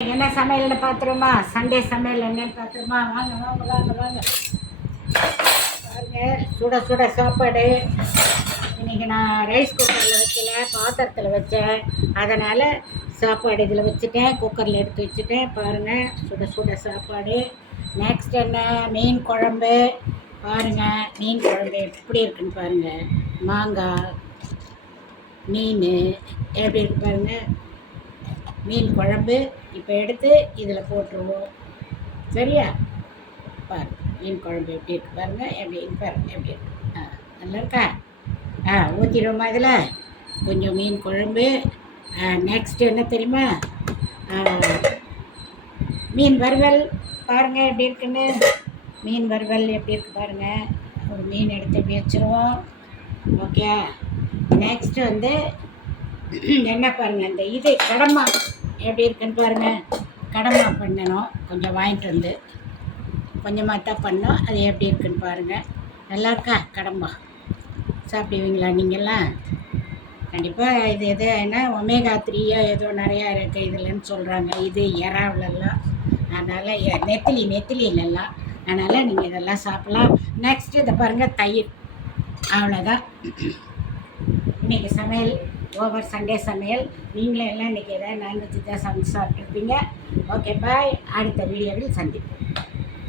என்ன சமையல்னு பார்த்துருமா? சண்டே சமையல் என்னன்னு பார்த்துருமா? வாங்க வாங்க வாங்க வாங்க பாருங்க. சுட சுட சாப்பாடு. இன்றைக்கி நான் ரைஸ் குக்கரில் வைக்கல, பாத்திரத்தில் வச்சேன். அதனால் சாப்பாடு இதில் வச்சுட்டேன், குக்கரில் எடுத்து வச்சுட்டேன். பாருங்கள், சுட சுட சாப்பாடு. நெக்ஸ்ட் என்ன? மீன் குழம்பு. பாருங்கள், மீன் குழம்பு எப்படி இருக்குன்னு பாருங்கள். மாங்காய், மீன் எப்படி இருக்கு பாருங்கள். மீன் குழம்பு இப்போ எடுத்து இதில் போட்டுருவோம். சரியா? பாரு, மீன் குழம்பு எப்படி இருக்கு பாருங்கள். எப்படி பாருங்க, எப்படி இருக்கு. நல்லா இருக்கா? ஊற்றிடுவோமா இதில் கொஞ்சம் மீன் குழம்பு. நெக்ஸ்ட் என்ன தெரியுமா? மீன் வறுவல். பாருங்கள் எப்படி இருக்குன்னு. மீன் வறுவல் எப்படி இருக்கு பாருங்கள். ஒரு மீன் எடுத்து எப்படி வச்சுருவோம். ஓகே. நெக்ஸ்ட் என்ன பாருங்கள், இந்த இது கடம்பா எப்படி இருக்குன்னு பாருங்கள். கடம்பா பண்ணணும், கொஞ்சம் வாங்கிட்டு கொஞ்சமாக தான் பண்ணோம். அது எப்படி இருக்குன்னு பாருங்கள். நல்லா இருக்கா கடம்பா? சாப்பிடுவீங்களா நீங்கள்லாம்? கண்டிப்பாக. இது எது என்ன ஒமேகா 3 ஏதோ நிறையா இருக்குது இதுலன்னு சொல்கிறாங்க. இது இறாவுலலாம். அதனால் நெத்திலிலெல்லாம். அதனால் நீங்கள் இதெல்லாம் சாப்பிட்லாம். நெக்ஸ்ட்டு இதை பாருங்கள், தயிர். அவ்வளோதான் இன்றைக்கி சமையல். ஓவர். சண்டே சமையல். நீங்களே எல்லாம் இன்றைக்கி எதாவது நான்வெஜ் தான் சமைச்சு சாப்பிட்ருப்பீங்க. ஓகே, பாய். அடுத்த வீடியோவில் சந்திப்போம்.